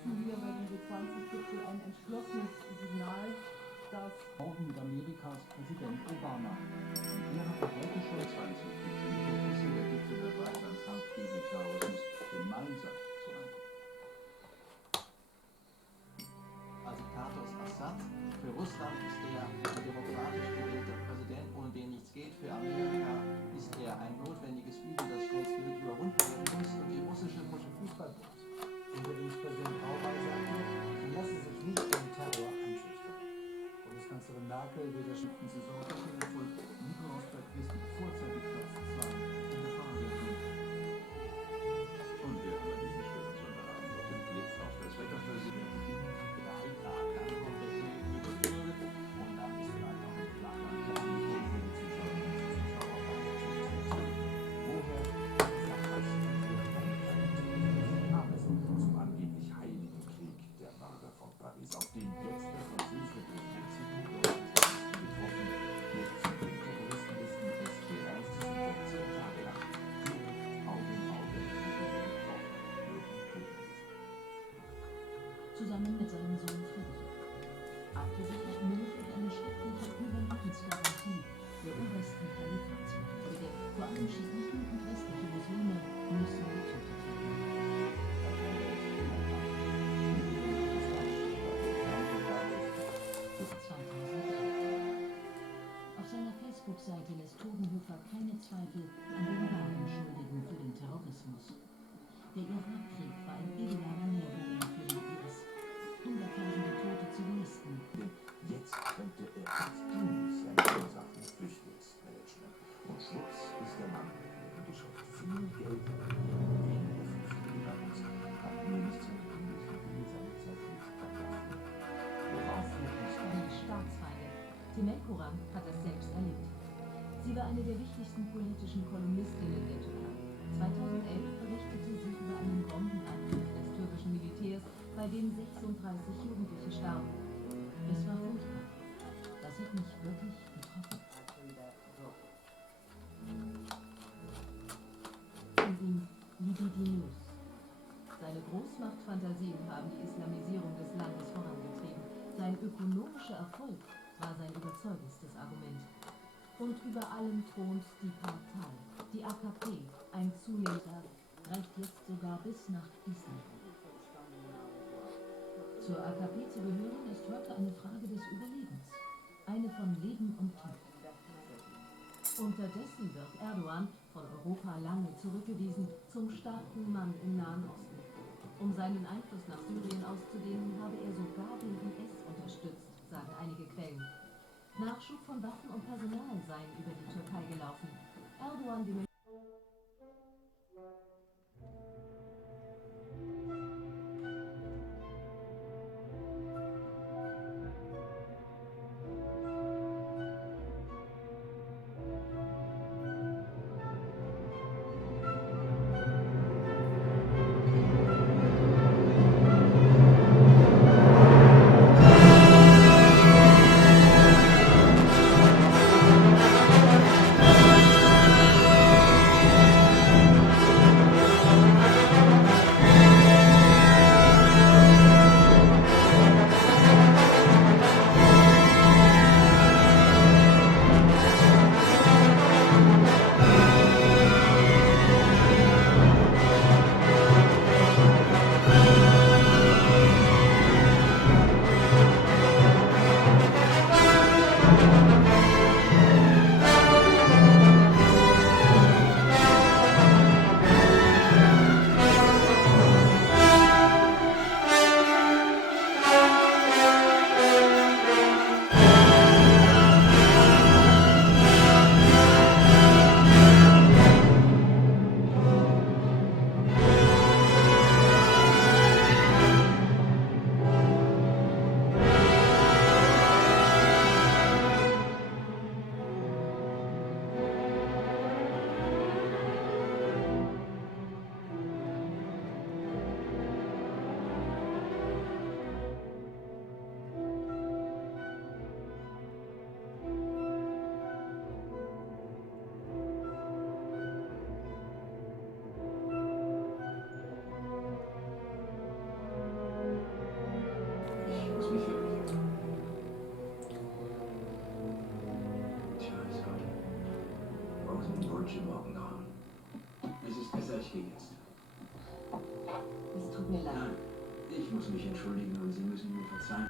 setzen wir bei dem G20-Gipfel ein entschlossenes Signal, dass Morgen mit Amerikas Präsident Obama. Er hat heute schon 20 Bekenntnisse der Gipfel bereit, beim Kampf gegen den Terrorismus gemeinsam zu angehen. Diktators Assad. Für Russland ist er ein demokratisch gewählter Präsident, ohne den nichts geht. Für Amerika ist er ein notwendiges Übel, das schnellstmöglich überwunden werden muss. Und die russische Fußballbund, unter dem Präsident Bauer sagte, man lasse sich nicht vom Terror einschüchtern. Bundeskanzlerin Merkel will das Die Saisonverkehr folgt Nikolaus bei Quissen vorzeitig Platz 2 in der Fahrerwertung. Und wir haben an dieser Stelle schon Abend auf den Blick auf das Wetter für Sie. 3 Grad, dann kommt der See in die Gebirge und dann ist vielleicht auch ein Flachland. zum angeblich heiligen Krieg der Marder von Paris, auf den jetzt der französische Präsident getroffen. Jetzt sind die Terroristenlisten des G1 14 Tage lang. Auge in Auge zusammen mit seinem Sohn Friedrich abgesichert nur durch eine schriftliche Überlebensgarantie der obersten Kalifatsmächte. Vor allem Schiiten und westliche Muslime müssen getötet werden. Auf seiner Facebook-Seite lässt Todenhofer keine Zweifel an den wahren Schuldigen für den Terrorismus. Der Irakkrieg war ein idealer Nährboden für den IS. Hunderttausende tote Zivilisten. Jetzt könnte er aktiv seine Ursachen Flüchtlingsmanagement. Und Schwupps ist der Mann geschafft. Viel Geld weniger für viele Iraks, hat nur nicht seine Kunde seine Zerfließbarkeit. Worauf wir uns Die Staatsfeinde. Temel Koran hat das selbst erlebt. Sie war eine der wichtigsten politischen Kolumnistinnen der Türkei. 2011 berichtete sie über einen Bombenangriff des türkischen Militärs, bei dem 36 Jugendliche starben. Es war furchtbar. Das hat mich wirklich getroffen. Von ihm Libidinus. Seine Großmachtfantasien haben die Islamisierung des Landes vorangetrieben. Sein ökonomischer Erfolg war sein überzeugendstes Argument. Und über allem thront die Partei, die AKP, ein Zulehrer, reicht jetzt sogar bis nach Israel. Zur AKP zu gehören ist heute eine Frage des Überlebens, eine von Leben und Tod. Unterdessen wird Erdogan, von Europa lange zurückgewiesen, zum starken Mann im Nahen Osten. Um seinen Einfluss nach Syrien auszudehnen, habe er sogar den IS unterstützt, sagen einige Quellen. Nachschub von Waffen und Personal seien über die Türkei gelaufen. Erdogan falsche Morgengrauen. Es ist besser, ich gehe jetzt. Es tut mir leid. Nein, ich muss mich entschuldigen und Sie müssen mir verzeihen.